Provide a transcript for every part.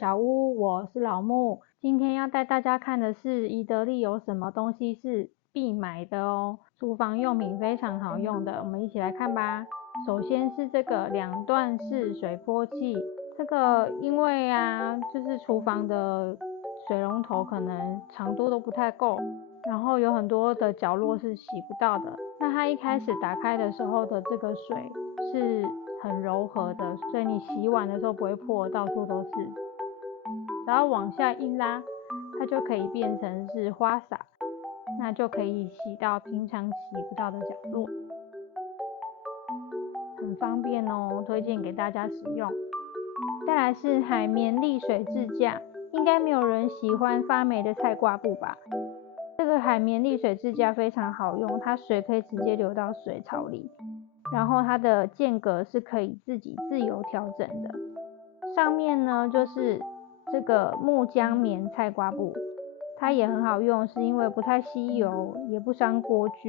小屋，我是老木。今天要带大家看的是宜得利有什么东西是必买的哦，厨房用品非常好用的，我们一起来看吧。首先是这个2段式水波器，这个因为就是厨房的水龙头可能长度都不太够，然后有很多的角落是洗不到的。那它一开始打开的时候的这个水是很柔和的，所以你洗碗的时候不会泼到处都是。只要往下一拉，它就可以变成是花洒，那就可以洗到平常洗不到的角落，很方便哦，推荐给大家使用。再来是海绵沥水支架，应该没有人喜欢发霉的菜瓜布吧？这个海绵沥水支架非常好用，它水可以直接流到水槽里，然后它的间隔是可以自己自由调整的。上面呢就是这个木浆棉菜瓜布，它也很好用，是因为不太吸油，也不伤锅具，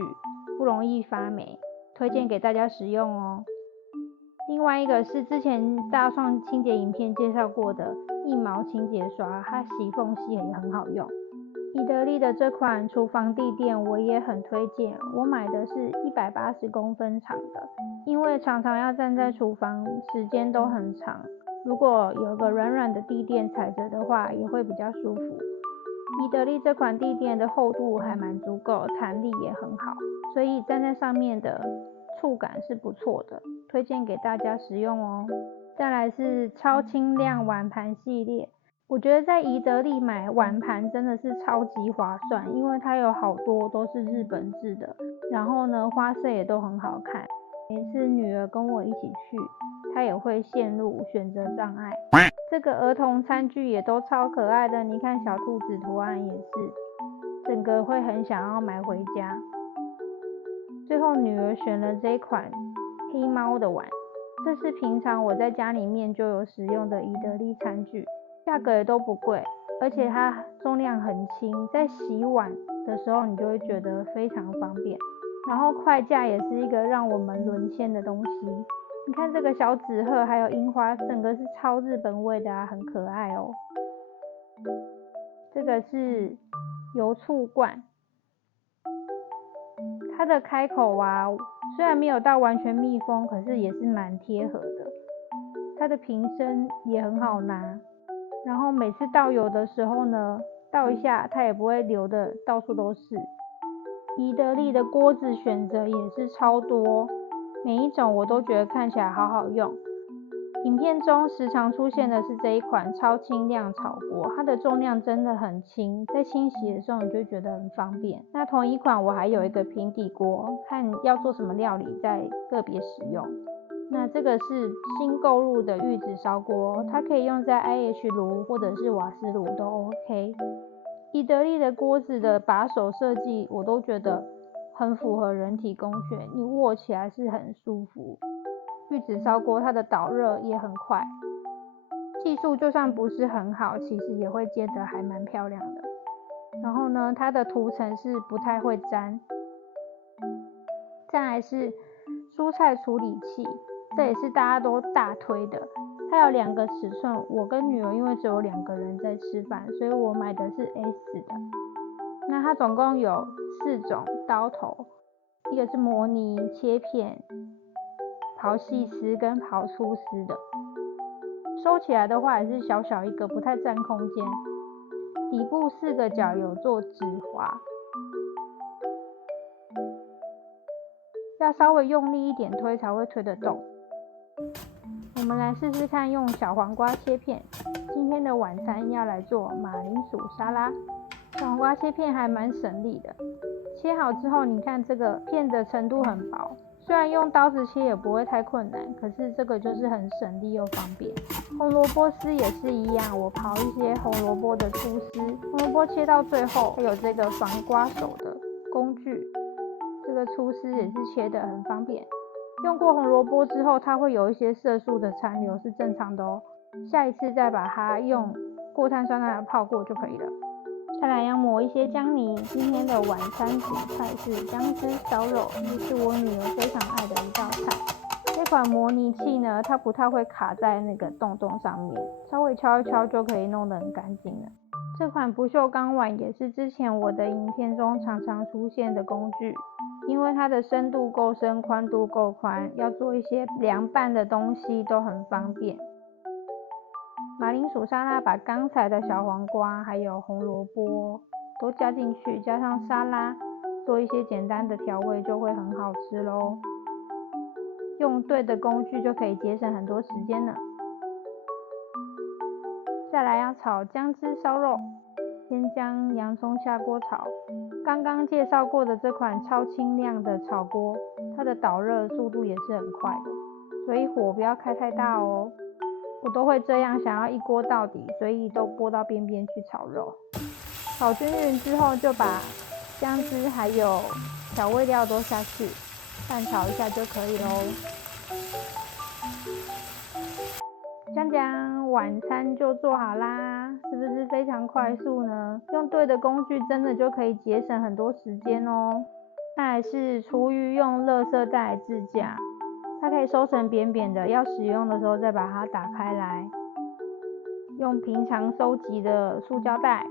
不容易发霉，推荐给大家使用哦。另外一个是之前大创清洁影片介绍过的1毛清洁刷，它洗缝隙也很好用。宜得利的这款厨房地垫我也很推荐，我买的是180公分长的，因为常常要站在厨房，时间都很长，如果有个软软的地垫踩着的话，也会比较舒服。宜得利这款地垫的厚度还蛮足够，弹力也很好，所以站在上面的触感是不错的，推荐给大家使用哦。再来是超轻量碗盘系列，我觉得在宜得利买碗盘真的是超级划算，因为它有好多都是日本制的，然后呢花色也都很好看。每次女儿跟我一起去，她也会陷入选择障碍。这个儿童餐具也都超可爱的，你看小兔子图案也是，整个会很想要买回家。最后女儿选了这款黑猫的碗，这是平常我在家里面就有使用的宜得利餐具，价格也都不贵，而且它重量很轻，在洗碗的时候你就会觉得非常方便。然后筷架也是一个让我们沦陷的东西，你看这个小纸鹤还有樱花，整个是超日本味的很可爱哦。这个是油醋罐，它的开口虽然没有到完全密封，可是也是蛮贴合的。它的瓶身也很好拿，然后每次倒油的时候呢，倒一下它也不会流的到处都是。宜得利的锅子选择也是超多，每一种我都觉得看起来好好用。影片中时常出现的是这一款超轻量炒锅，它的重量真的很轻，在清洗的时候你就觉得很方便。那同一款我还有一个平底锅，看要做什么料理再个别使用。那这个是新购入的玉子烧锅，它可以用在 IH 炉或者是瓦斯炉都 OK。宜得利的锅子的把手设计我都觉得很符合人体工学，你握起来是很舒服。玉子烧锅它的导热也很快，技术就算不是很好，其实也会煎得还蛮漂亮的。然后呢，它的涂层是不太会粘。再来是蔬菜处理器，这也是大家都大推的。它有2个尺寸，我跟女儿因为只有2个人在吃饭，所以我买的是 S 的。那它总共有4种刀头，一个是模拟、切片、刨细丝跟刨粗丝的。收起来的话也是小小一个，不太占空间。底部4个角有做止滑，要稍微用力一点推才会推得动。我们来试试看用小黄瓜切片，今天的晚餐要来做马铃薯沙拉。小黄瓜切片还蛮省力的，切好之后你看这个片的程度很薄，虽然用刀子切也不会太困难，可是这个就是很省力又方便。红萝卜丝也是一样，我刨一些红萝卜的粗丝，红萝卜切到最后还有这个防刮手的工具，这个粗丝也是切得很方便。用过红萝卜之后，它会有一些色素的残留是正常的哦，下一次再把它用过碳酸钠泡过就可以了。再来要抹一些姜泥，今天的晚餐主菜是姜汁烧肉，也是我女儿非常爱的一道菜。这这款模拟器呢，它不太会卡在那个洞洞上面，稍微敲一敲就可以弄得很干净了。这款不锈钢碗也是之前我的影片中常常出现的工具，因为它的深度够深，宽度够宽，要做一些凉拌的东西都很方便。马铃薯沙拉把刚才的小黄瓜还有红萝卜都加进去，加上沙拉，做一些简单的调味就会很好吃咯。用对的工具就可以节省很多时间呢。再来要炒姜汁烧肉，先将洋葱下锅炒。刚刚介绍过的这款超轻量的炒锅，它的导热速度也是很快的，所以火不要开太大哦。我都会这样，想要一锅到底，所以都拨到边边去炒肉。炒均匀之后，就把姜汁还有调味料都下去，拌炒一下就可以咯。讲讲晚餐就做好啦，是不是非常快速呢？用对的工具真的就可以节省很多时间哦。再来是厨余用垃圾袋支架，它可以收成扁扁的，要使用的时候再把它打开来，用平常收集的塑胶袋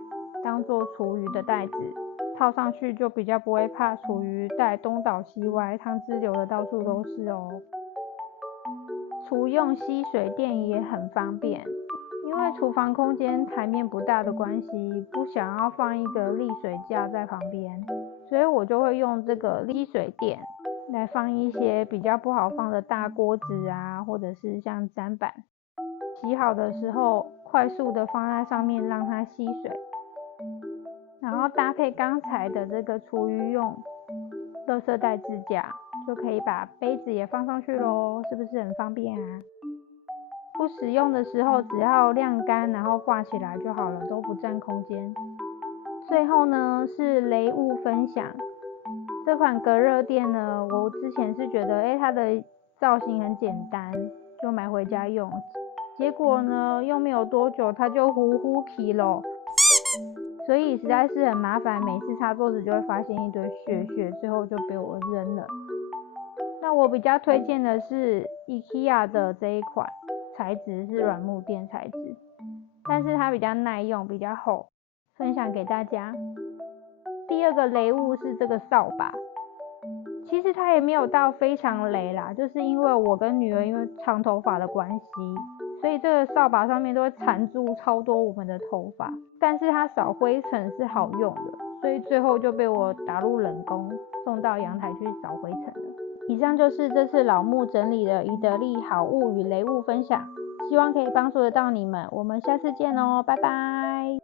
当做厨余的袋子，套上去就比较不会怕厨余袋东倒西歪，汤汁流的到处都是哦。厨用吸水垫也很方便，因为厨房空间台面不大的关系，不想要放一个沥水架在旁边，所以我就会用这个吸水垫来放一些比较不好放的大锅子啊，或者是像砧板，洗好的时候快速的放在上面让它吸水，然后搭配刚才的这个厨余用垃圾袋支架，就可以把杯子也放上去咯，是不是很方便啊？不使用的时候只要晾干，然后挂起来就好了，都不占空间。最后呢是雷物分享，这款隔热垫呢，我之前是觉得它的造型很简单，就买回家用，结果呢用没有多久它就呼呼起了，所以实在是很麻烦，每次擦桌子就会发现一堆屑，最后就被我扔了。那我比较推荐的是 IKEA 的这一款，材质是软木垫材质，但是它比较耐用，比较厚，分享给大家。第二个雷物是这个扫把，其实它也没有到非常雷啦，就是因为我跟女儿因为长头发的关系，所以这个扫把上面都会缠住超多我们的头发，但是它扫灰尘是好用的，所以最后就被我打入冷宫，送到阳台去扫灰尘了。以上就是这次老木整理的宜得利好物与雷物分享，希望可以帮助得到你们，我们下次见哦，拜拜。